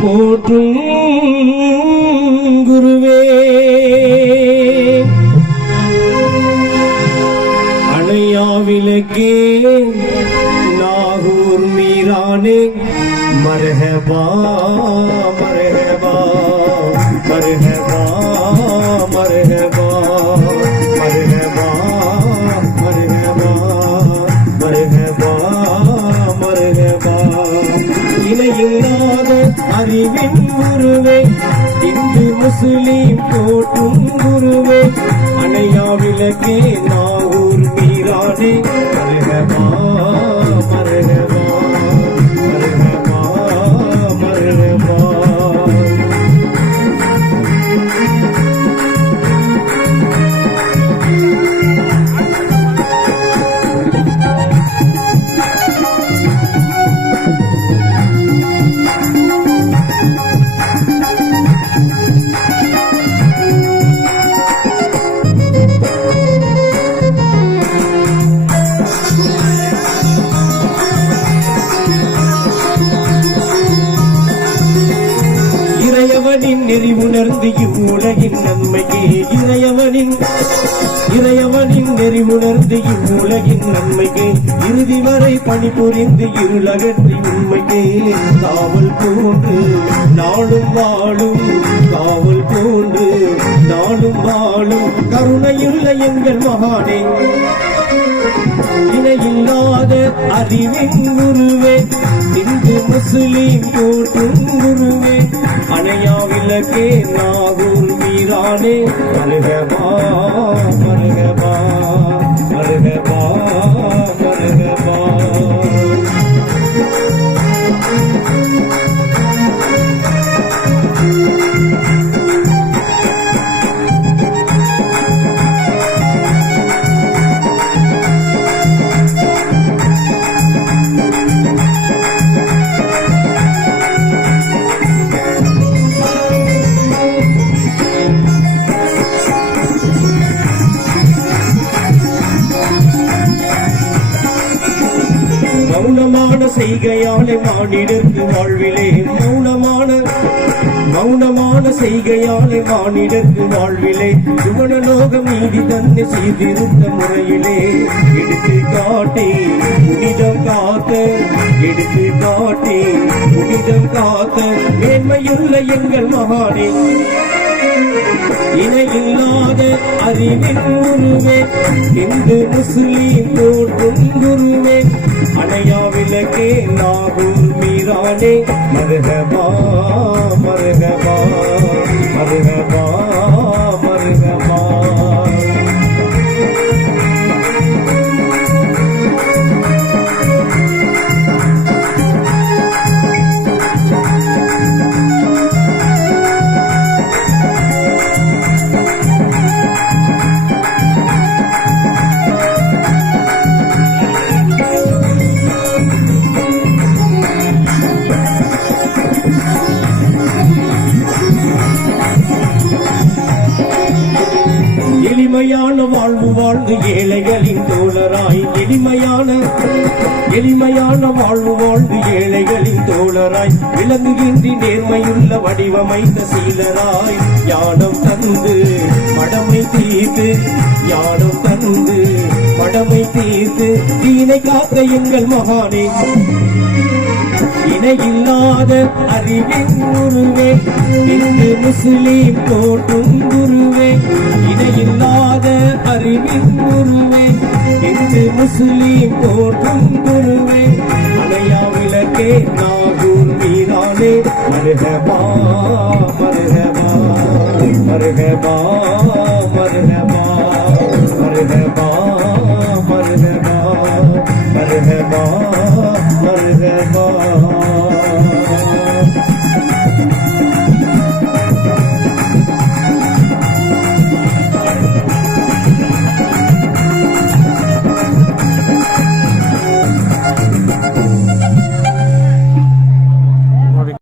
போற்றும் குருவே அணையா விளக்கே நாகூர் மீரானே மர்ஹபா மர்ஹபா மர்ஹபா மர்ஹபா மர்ஹபா மர்ஹபா மர்ஹபா மர்ஹபா இணையில்லாத அறிவின் குருவே இந்து முஸ்லிம் போற்றும் குருவே அணையா விளக்கே நாகூர் மீரானே மர்ஹபா மர்ஹபா மர்ஹபா மர்ஹபா இறையவனின் நெறி உணர்ந்து இவ்வுலகின் நன்மைக்கு இறையவனின் நெறி உணர்ந்து இவ்வுலகின் நன்மைக்கு இறுதி வரை பணிபுரிந்து இருளகற்றி உண்மைக்கு காவல் போன்று நாளும் வாழும் காவல் போன்று நாளும் வாழும் கருணையுள்ள எங்கள் மகானே இணையில்லாத அறிவின் குருவே இந்து முஸ்லிம் போற்றும் குருவே அணையா விளக்கே நாகூர் மீரானே மர்ஹபா மர்ஹபா மர்ஹபா மர்ஹபா மௌனமான செய்கையாலே மானிடர்க்கு வாழ்விலே மௌனமான செய்கையாலே மானிடர்க்கு வாழ்விலே சுவனலோக நீதி தன்னை சீர்திருத்த முறையிலே எடுத்து காட்டி புனிதம் காத்த எடுத்து காட்டி புனிதம் காத்த மேன்மையுள்ள எங்கள் மகானே இணையில்லாத அறிவின் குருவே இந்து முஸ்லிம் போற்றும் குருவே அணையா விளக்கே நாகூர் மீரானே மர்ஹபா மர்ஹபா மர்ஹபா மர்ஹபா எளிமையான வாழ்வு வாழ்ந்து ஏழைகளின் தோழராய் எளிமையான வாழ்வு வாழ்ந்து ஏழைகளின் தோழராய் விளங்குகின்ற நேர்மையுள்ள வடிவமைத்த சீலராய் ஞானம் தந்து மடமை தீர்த்து ஞானம் தந்து மடமை தீர்த்து தீனை காத்த எங்கள் மகானே இணையில்லாத அறிவின் குருவே இந்து முஸ்லிம் போற்றும் குருவே இணையில்லாத அறிவின் குருவே இந்து முஸ்லிம் போற்றும் குருவே அணையா விளக்கே நாகூர் மீரானே மர்ஹபா